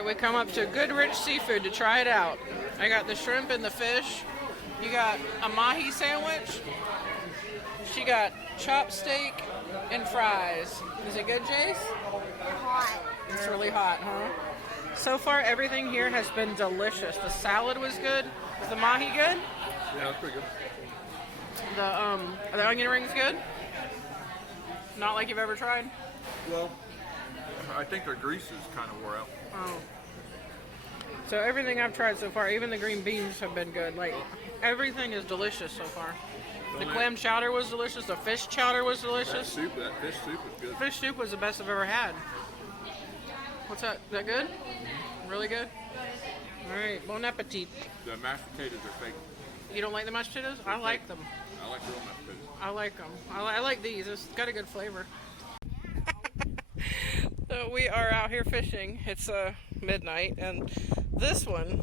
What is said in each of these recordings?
Alright, we come up to Good Rich Seafood to try it out. I got the shrimp and the fish. You got a mahi sandwich. She got chopped steak and fries. Is it good, Jace? Hot. It's really hot, huh? So far, everything here has been delicious. The salad was good. Was the mahi good? Yeah, that's pretty good. The onion rings good? Not like you've ever tried? Well, I think their grease is kind of wore out. Oh. So everything I've tried so far, even the green beans have been good. Like, everything is delicious so far. The clam chowder was delicious. The fish chowder was delicious. That fish soup was good. Fish soup was the best I've ever had. What's that? Is that good? Really good? Alright, bon appetit. The mashed potatoes are fake. You don't like the mashed potatoes? I like them. I like real mashed potatoes. I like them. I like these. It's got a good flavor. So we are out here fishing. It's midnight, and this one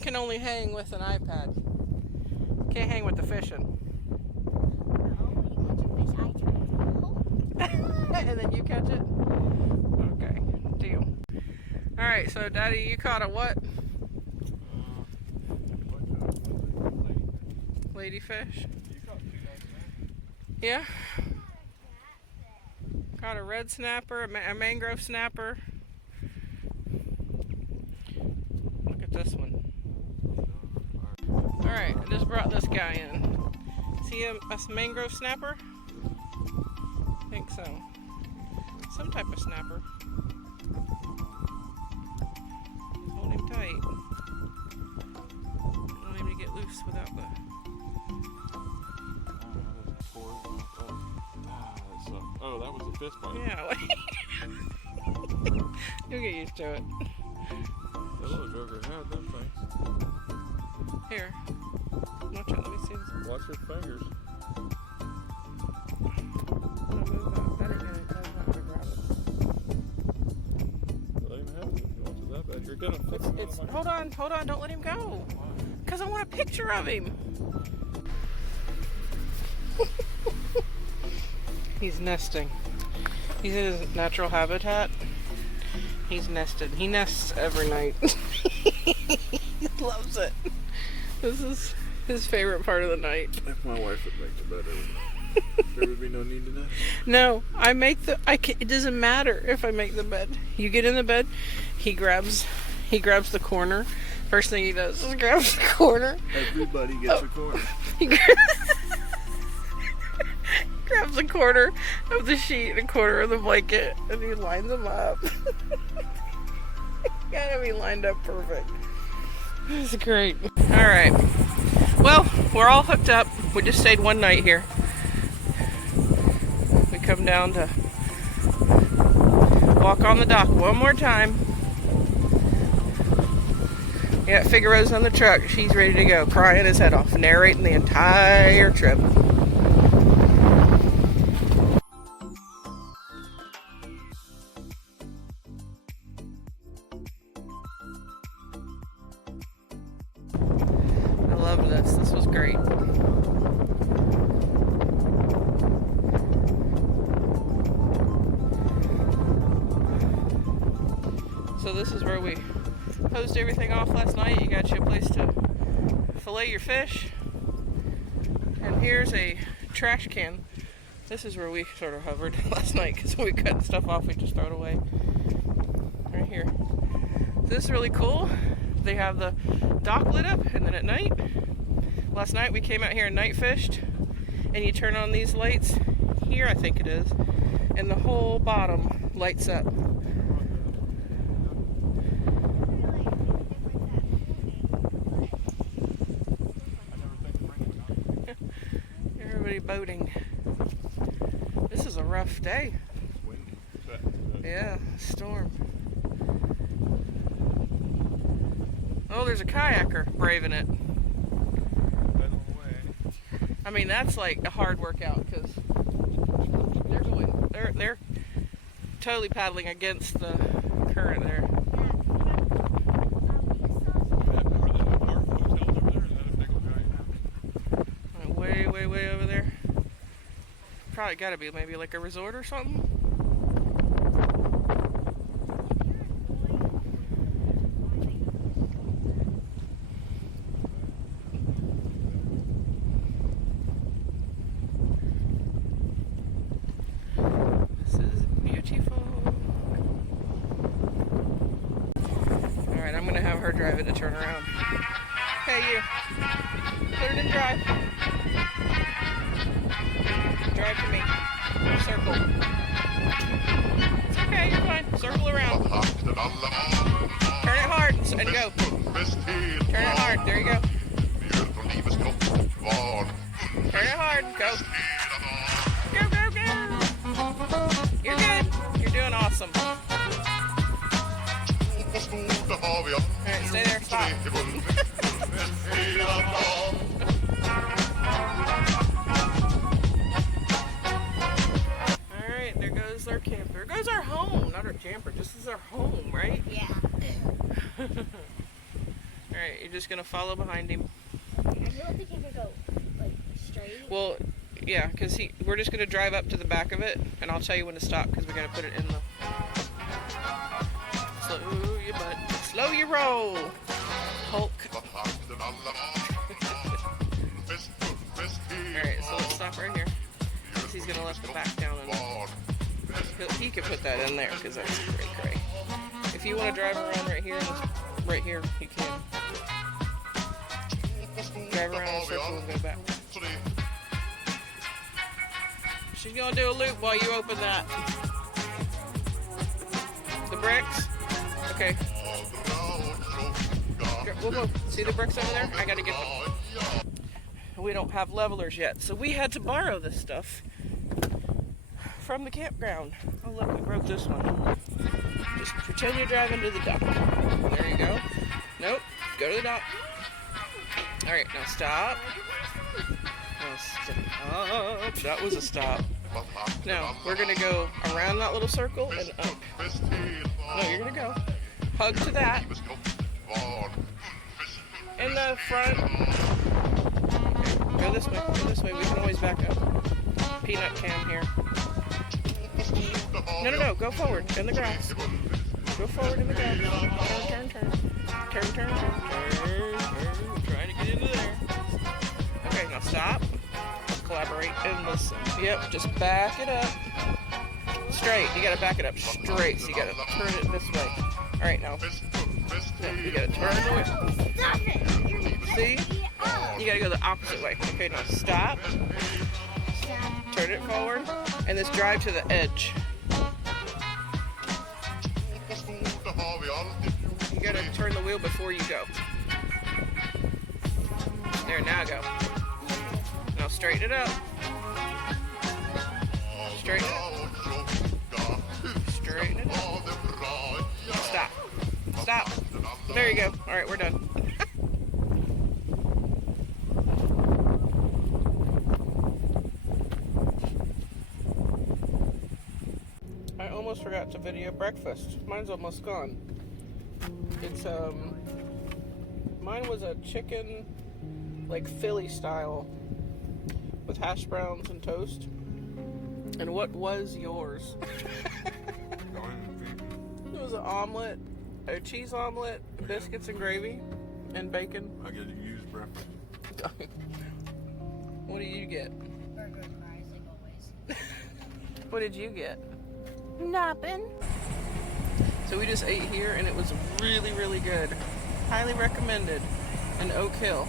can only hang with an iPad. Can't hang with the fishing. And then you catch it? Okay, deal. Alright, so Daddy, you caught a what? Ladyfish? Yeah? Caught a red snapper, a mangrove snapper. Look at this one. Alright, I just brought this guy in. See a mangrove snapper? I think so. Some type of snapper. Hold him tight. Don't want him to get loose without the... Oh, that was the fist part. Yeah. You'll get used to it. That little joker had them things. Here. Watch it. Let me see this. Watch your fingers. I'm gonna move that. That ain't gonna grab it. Let him have it if you want to that bad. You're gonna flip him It's, out of hold on. Don't let him go. Because I want a picture of him. He's nesting. He's in his natural habitat. He's nested. He nests every night. He loves it. This is his favorite part of the night. If my wife would make the bed, there would be no need to nest. No, I make the. It doesn't matter if I make the bed. You get in the bed. He grabs the corner. First thing he does is grabs the corner. Everybody gets a corner. He grabs a corner of the sheet and a corner of the blanket, and he lines them up. Gotta be lined up perfect. It's great. Alright. Well, we're all hooked up. We just stayed one night here. We come down to walk on the dock one more time. We got Figaro's on the truck. She's ready to go, crying his head off, narrating the entire trip. I love this. This was great. So this is where we hosed everything off last night. You got you a place to fillet your fish. And here's a trash can. This is where we sort of hovered last night because when we cut stuff off, we just throw it away. Right here. This is really cool. They have the dock lit up, and then at night, last night we came out here and night fished, and you turn on these lights here, I think it is, and the whole bottom lights up. Everybody boating. This is a rough day. Yeah, storm. Oh, there's a kayaker braving it. I mean, that's like a hard workout because they're totally paddling against the current there. Way over there. Probably got to be maybe like a resort or something. drive it to turn around. Hey, you. Put it in drive. Drive to me. Circle. It's okay, you're fine. Circle around. Turn it hard and go. Turn it hard. There you go. Turn it hard. Go. Go, go, go. You're good. You're doing awesome. Alright, stay there. Stop. Alright, there goes our camper. There goes our home. Not our camper. This is our home, right? Yeah. Alright, you're just going to follow behind him. I don't think he can go, like, straight. Well, yeah, because we're just going to drive up to the back of it, and I'll tell you when to stop, because we're going to put it in the... Slow your butt. Slow your roll, Hulk. Alright, so let's stop right here. Because he's going to let the back down. And he can put that in there, because that's pretty cray. If you want to drive around right here, you can. Drive around in a circle and go back. She's going to do a loop while you open that. The bricks? Okay. Whoa. See the bricks over there? I got to get them. We don't have levelers yet, so we had to borrow this stuff from the campground. Oh look, we broke this one. Just pretend you're driving to the dock. There you go. Nope. Go to the dock. Alright, now stop. Stop. That was a stop. Now, we're going to go around that little circle and up. No, you're going to go. Hug to that. In the front. Okay, go this way. Go this way. We can always back up. Peanut can here. No. Go forward. In the grass. Go forward in the grass. Turn. Turn. Trying to get into there. Okay, now stop. Collaborate and listen. Yep, just back it up. Straight. You gotta back it up straight. So you gotta turn it this way. Alright, now. You gotta turn the wheel. Stop it! See? You gotta go the opposite way. Okay, now stop. Turn it forward. And just drive to the edge. You gotta turn the wheel before you go. There, now go. Now straighten it up. Straighten it up. Straighten it up. Stop. Stop. There you go. Alright, we're done. I almost forgot to video breakfast. Mine's almost gone. It's, mine was a chicken, like Philly style, with hash browns and toast. And what was yours? It was an omelet, a cheese omelet, biscuits and gravy, and bacon. I get to use breakfast. What did you get? Burger and fries, like always. What did you get? Nothing. So we just ate here, and it was really, really good. Highly recommended in Oakhill.